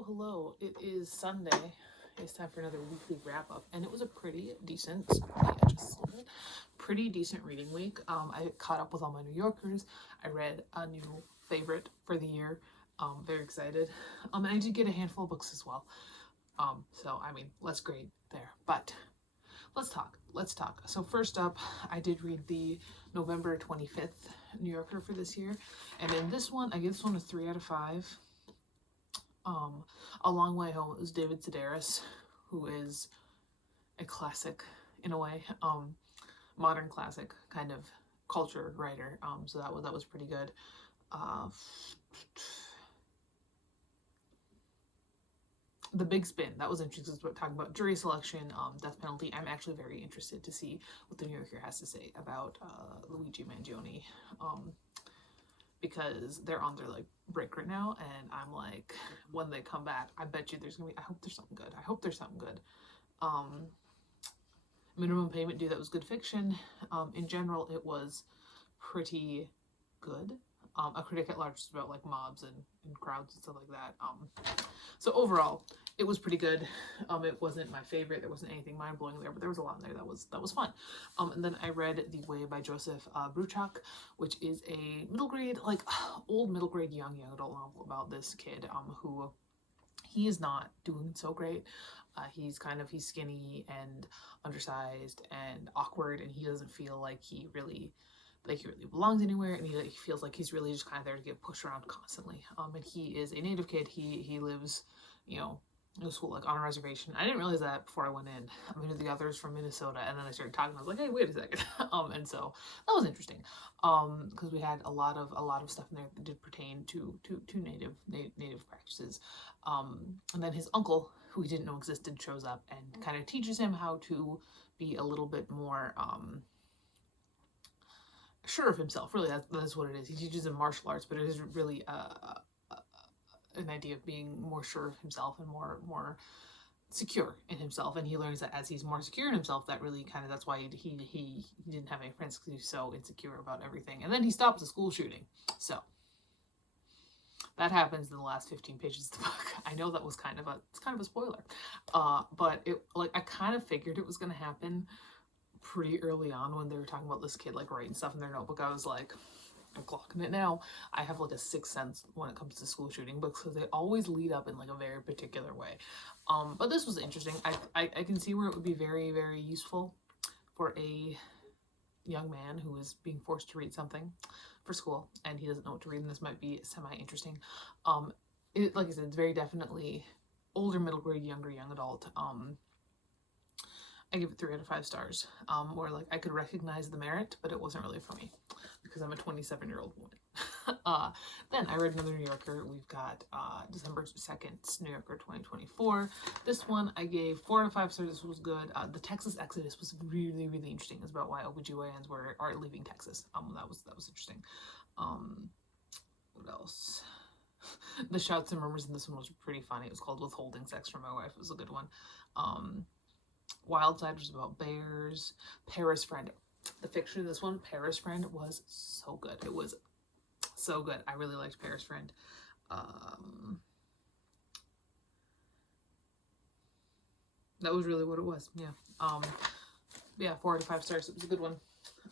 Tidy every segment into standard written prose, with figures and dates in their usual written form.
Hello. It is Sunday. It's time for another weekly wrap up, and it was a pretty decent. I just slid it. Pretty decent reading week. I caught up with all my New Yorkers. I read a new favorite for the year. Very excited. And I did get a handful of books as well. So I mean, let's grade there. But let's talk. Let's talk. So first up, I did read the November 25th New Yorker for this year, and in this one, I give this one a 3 out of 5. A Long Way Home is David Sedaris, who is a classic in a way, modern classic kind of culture writer. So that was pretty good. The Big Spin, that was interesting. We're talking about jury selection, death penalty. I'm actually very interested to see what the New Yorker has to say about Luigi Mangione, because they're on their like break right now, and I'm like, when they come back, I bet you there's gonna be. I hope there's something good. I hope there's something good. Minimum Payment Due, that was good fiction. In general, it was pretty good. A Critic at Large is about like mobs and crowds and stuff like that. So overall, it was pretty good. It wasn't my favorite. There wasn't anything mind blowing there, but there was a lot in there that was fun. And then I read The Way by Joseph Bruchac, which is a middle grade, like old middle grade young adult novel about this kid who he is not doing so great. He's skinny and undersized and awkward, and he doesn't feel like he really belongs anywhere, and he feels like he's really just kind of there to get pushed around constantly. And he is a native kid. He lives, in school like on a reservation. I didn't realize that before I went in. I knew the others from Minnesota, and then I started talking. I was like, hey, wait a second. And so that was interesting, because we had a lot of stuff in there that did pertain to native practices. And then his uncle, who he didn't know existed, shows up and kind of teaches him how to be a little bit more sure of himself. Really, that's what it is. He teaches him martial arts, but it is really an idea of being more sure of himself and more secure in himself. And he learns that as he's more secure in himself, that really kind of, that's why he didn't have any friends, because he's so insecure about everything. And then he stops a school shooting. So that happens in the last 15 pages of the book. I know that was kind of a spoiler, but it, like, I kind of figured it was going to happen pretty early on when they were talking about this kid like writing stuff in their notebook. I was like, I'm clocking it now. I have like a sixth sense when it comes to school shooting books, because they always lead up in like a very particular way. But this was interesting. I can see where it would be very, very useful for a young man who is being forced to read something for school and he doesn't know what to read, and this might be semi-interesting. Like I said, it's very definitely older middle grade, younger young adult. I give it 3 out of 5 stars. Where like I could recognize the merit, but it wasn't really for me because I'm a 27-year-old woman. Then I read another New Yorker. We've got December 2nd, New Yorker 2024. This one I gave 4 out of 5 stars. This was good. The Texas Exodus was really, really interesting. It's about why OBGYNs are leaving Texas. That was interesting. What else? The Shouts and Murmurs in this one was pretty funny. It was called Withholding Sex from My Wife. It was a good one. Wildside was about bears. Paris Friend. The fiction in this one, Paris Friend, was so good. It was so good. I really liked Paris Friend. That was really what it was. Yeah. 4 out of 5 stars. It was a good one.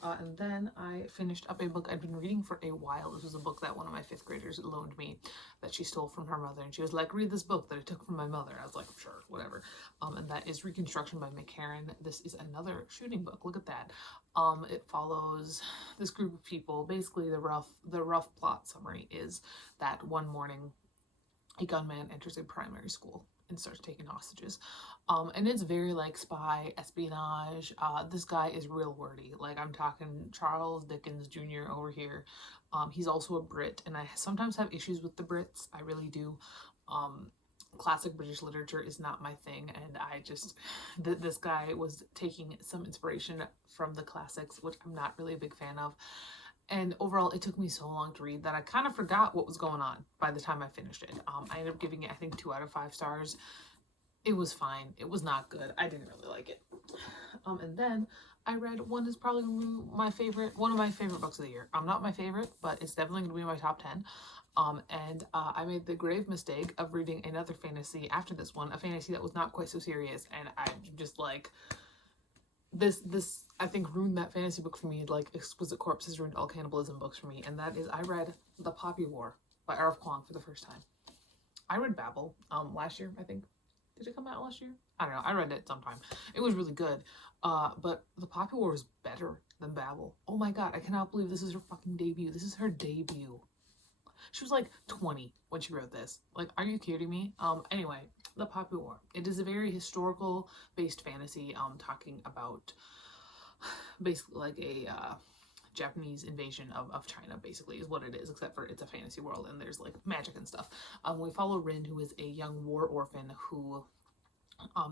And then I finished up a book I'd been reading for a while. This was a book that one of my 5th graders loaned me that she stole from her mother. And she was like, read this book that I took from my mother. I was like, sure, whatever. And that is Reconstruction by McCarran. This is another shooting book. Look at that. It follows this group of people. Basically, the rough plot summary is that one morning a gunman enters a primary school and starts taking hostages. And it's very like spy, espionage. This guy is real wordy. Like, I'm talking Charles Dickens Jr. over here. He's also a Brit, and I sometimes have issues with the Brits. I really do. Classic British literature is not my thing, and I just, this guy was taking some inspiration from the classics, which I'm not really a big fan of. And overall, it took me so long to read that I kind of forgot what was going on by the time I finished it. I ended up giving it, I think, 2 out of 5 stars. It was fine. It was not good. I didn't really like it. And then I read one is probably one of my favorite books of the year. Not my favorite, but it's definitely going to be in my top 10. And I made the grave mistake of reading another fantasy after this one, a fantasy that was not quite so serious, and I'm just like, this I think ruined that fantasy book for me, like Exquisite Corpses ruined all cannibalism books for me, and that is I read The Poppy War by R.F. Kuang for the first time. I read Babel last year, I think. Did it come out last year? I don't know. I read it sometime. It was really good. But The Poppy War was better than Babel. Oh my god, I cannot believe this is her fucking debut. This is her debut. She was like 20 when she wrote this. Like, are you kidding me? Anyway, The Poppy War. It is a very historical based fantasy, talking about basically like a Japanese invasion of China, basically, is what it is, except for it's a fantasy world and there's like magic and stuff. We follow Rin, who is a young war orphan who,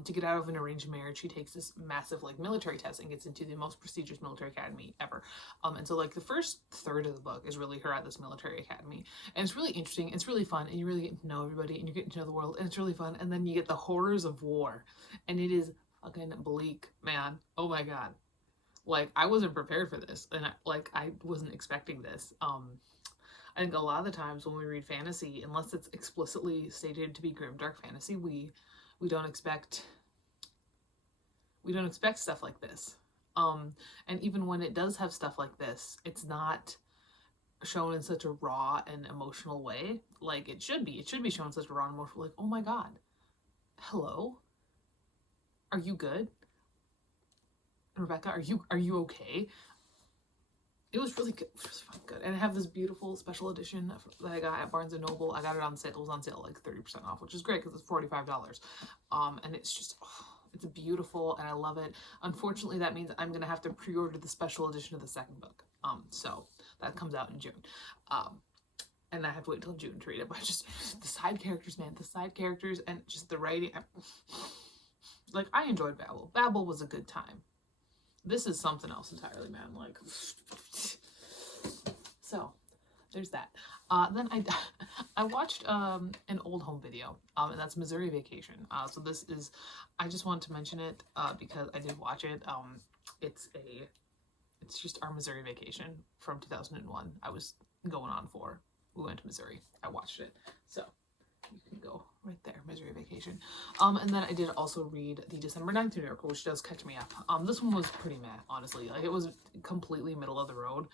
to get out of an arranged marriage, she takes this massive like military test and gets into the most prestigious military academy ever. And so like the first third of the book is really her at this military academy, and it's really interesting, it's really fun, and you really get to know everybody and you get to know the world, and it's really fun. And then you get the horrors of war, and it is fucking bleak, man. Oh my god. Like, I wasn't prepared for this, and I wasn't expecting this. I think a lot of the times when we read fantasy, unless it's explicitly stated to be grimdark fantasy, we don't expect stuff like this. And even when it does have stuff like this, it's not shown in such a raw and emotional way like it should be. It should be shown in such a raw and emotional, like, oh my god, hello, are you good? Rebecca, are you okay? It was really good. It was fun, good. And I have this beautiful special edition that I got at Barnes & Noble. I got it on sale. It was on sale like 30% off, which is great because it's $45. And it's just, it's beautiful and I love it. Unfortunately, that means I'm going to have to pre-order the special edition of the second book. So that comes out in June. And I have to wait until June to read it. But just the side characters, man, the side characters and just the writing. Like, I enjoyed Babel. Babel was a good time. This is something else entirely, man. Like, so there's that. Then I watched an old home video, and that's Missouri Vacation. So this is, I just wanted to mention it because I did watch it. It's just our Missouri Vacation from 2001. I was going on for. We went to Missouri. I watched it. So you can go right there, Missouri Vacation. And then I did also read the December 9th Miracle, which does catch me up. This one was pretty meh, honestly. Like, it was completely middle of the road.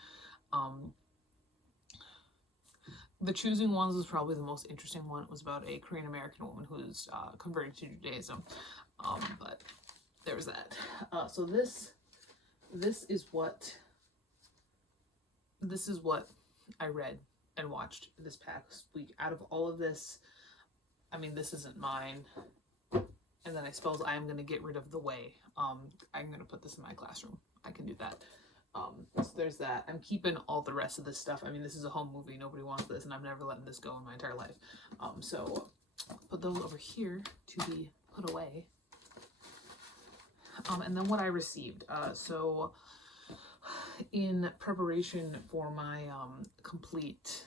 The Choosing Ones was probably the most interesting one. It was about a Korean American woman who's converted to Judaism. But there was that. So this is what I read and watched this past week. Out of all of this, I mean, this isn't mine. And then I suppose I am going to get rid of The Way. I'm going to put this in my classroom. I can do that. So there's that. I'm keeping all the rest of this stuff. I mean, this is a home movie. Nobody wants this, and I'm never letting this go in my entire life. So put those over here to be put away. And then what I received. So in preparation for my complete,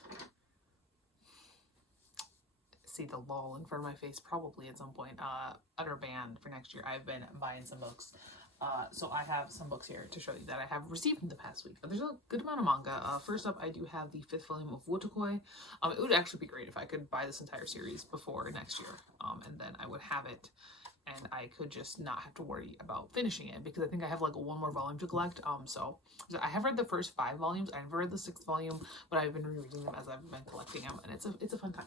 see the lull in front of my face probably at some point, utter ban for next year, I've been buying some books. So I have some books here to show you that I have received in the past week. There's a good amount of manga. First up, I do have the 5th volume of Wotakoi. It would actually be great if I could buy this entire series before next year, and then I would have it, and I could just not have to worry about finishing it, because I think I have like one more volume to collect. So I have read the first 5 volumes. I never read the 6th volume, but I've been rereading them as I've been collecting them, and it's a fun time.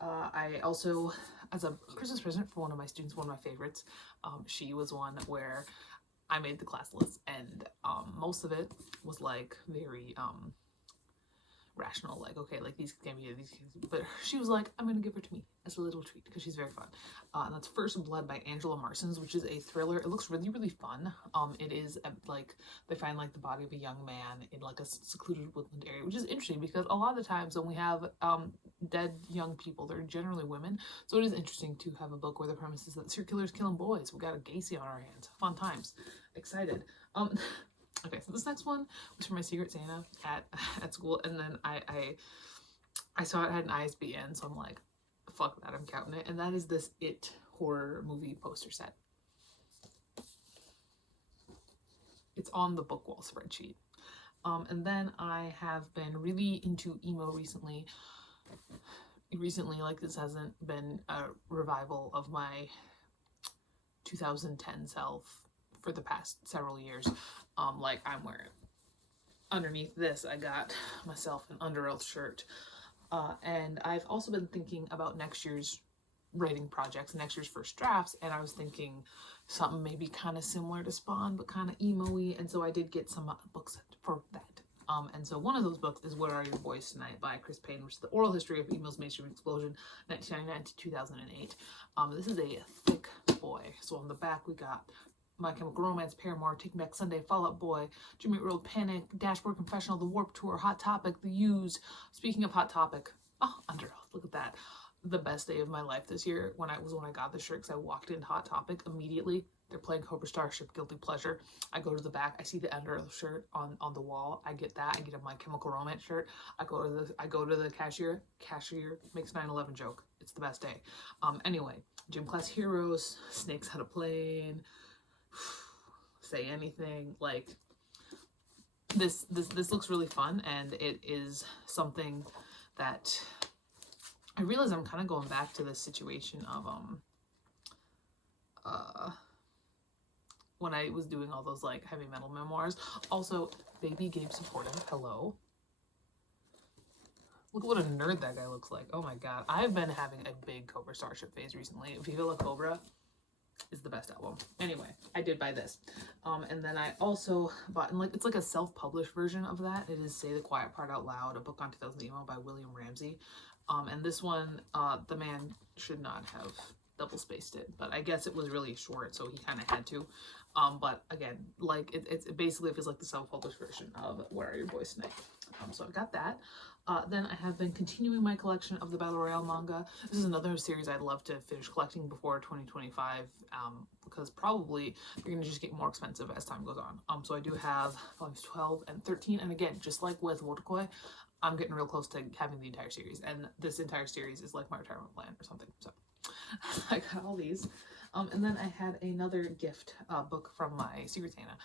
I also, as a Christmas present for one of my students, one of my favorites, she was one where I made the class list, and most of it was like very rational, like, okay, like these can be these, but she was like, I'm gonna give her to me as a little treat because she's very fun. And that's First Blood by Angela Marsons, which is a thriller. It looks really, really fun. It is like they find like the body of a young man in like a secluded woodland area, which is interesting because a lot of the times when we have dead young people, they're generally women. So it is interesting to have a book where the premise is that serial killers killing boys. We got a Gacy on our hands. Fun times. Excited. Okay, so this next one was for my Secret Santa at school, and then I saw it had an ISBN, so I'm like, fuck that, I'm counting it. And that is this It horror movie poster set. It's on the book wall spreadsheet. And then I have been really into emo recently. recently, like, this hasn't been a revival of my 2010 self for the past several years. Like, I'm wearing, underneath this, I got myself an Under Oath shirt. And I've also been thinking about next year's writing projects, next year's first drafts, and I was thinking something maybe kind of similar to Spawn, but kind of emo-y, and so I did get some books for that. And so one of those books is What Are Your Boys Tonight by Chris Payne, which is the oral history of emo's mainstream explosion, 1999 to 2008. This is a thick boy. So on the back we got My Chemical Romance, Paramore, Taking Back Sunday, Fall Out Boy, Jimmy Eat World, Panic, Dashboard Confessional, The Warped Tour, Hot Topic, The Used. Speaking of Hot Topic, oh, Under Oath, look at that. The best day of my life this year when I got the shirt, because I walked into Hot Topic immediately. They're playing Cobra Starship, Guilty Pleasure. I go to the back, I see the Under Oath shirt on the wall. I get that. I get a My Chemical Romance shirt. I go to the cashier. Cashier makes 9/11 joke. It's the best day. Anyway, Gym Class Heroes, Snakes on a Plane, Say Anything. Like, this looks really fun, and it is something that I realize I'm kind of going back to this situation of when I was doing all those like heavy metal memoirs. Also, Baby Gabe supporting. Hello. Look at what a nerd that guy looks like. Oh my god. I've been having a big Cobra Starship phase recently. Viva La Cobra is the best album. Anyway, I did buy this. And then I also bought, and like, it's like a self-published version of that. It is Say the Quiet Part Out Loud, a book on 2000 emo by William Ramsey. And this one, the man should not have double spaced it, but I guess it was really short, so he kind of had to. But again, like, it basically feels like the self-published version of Where Are Your Boys Tonight? So I've got that. Then I have been continuing my collection of the Battle Royale manga. This is another series I'd love to finish collecting before 2025, because probably they're going to just get more expensive as time goes on. So I do have volumes 12 and 13, and again, just like with Wotakoi, I'm getting real close to having the entire series, and this entire series is like my retirement plan or something. So I got all these. And then I had another gift book from my Secret Santa.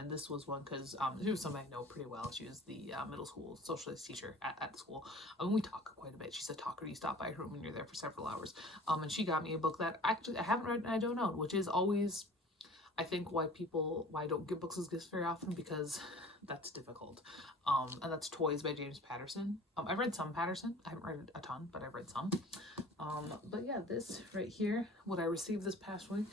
And this was one because she was somebody I know pretty well. She was the middle school socialist teacher at the school. we talk quite a bit. She's a talker. You stop by her room and you're there for several hours. And she got me a book that actually I haven't read and I don't own, which is always, I think, why I don't get books as gifts very often, because that's difficult. And that's Toys by James Patterson. I've read some Patterson. I haven't read a ton, but I've read some. But yeah, this right here, what I received this past week.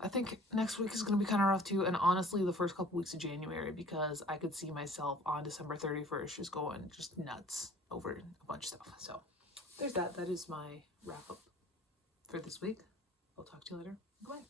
I think next week is going to be kind of rough too, and honestly the first couple weeks of January, because I could see myself on December 31st just going just nuts over a bunch of stuff. So there's that. That is my wrap up for this week. I'll talk to you later. Goodbye.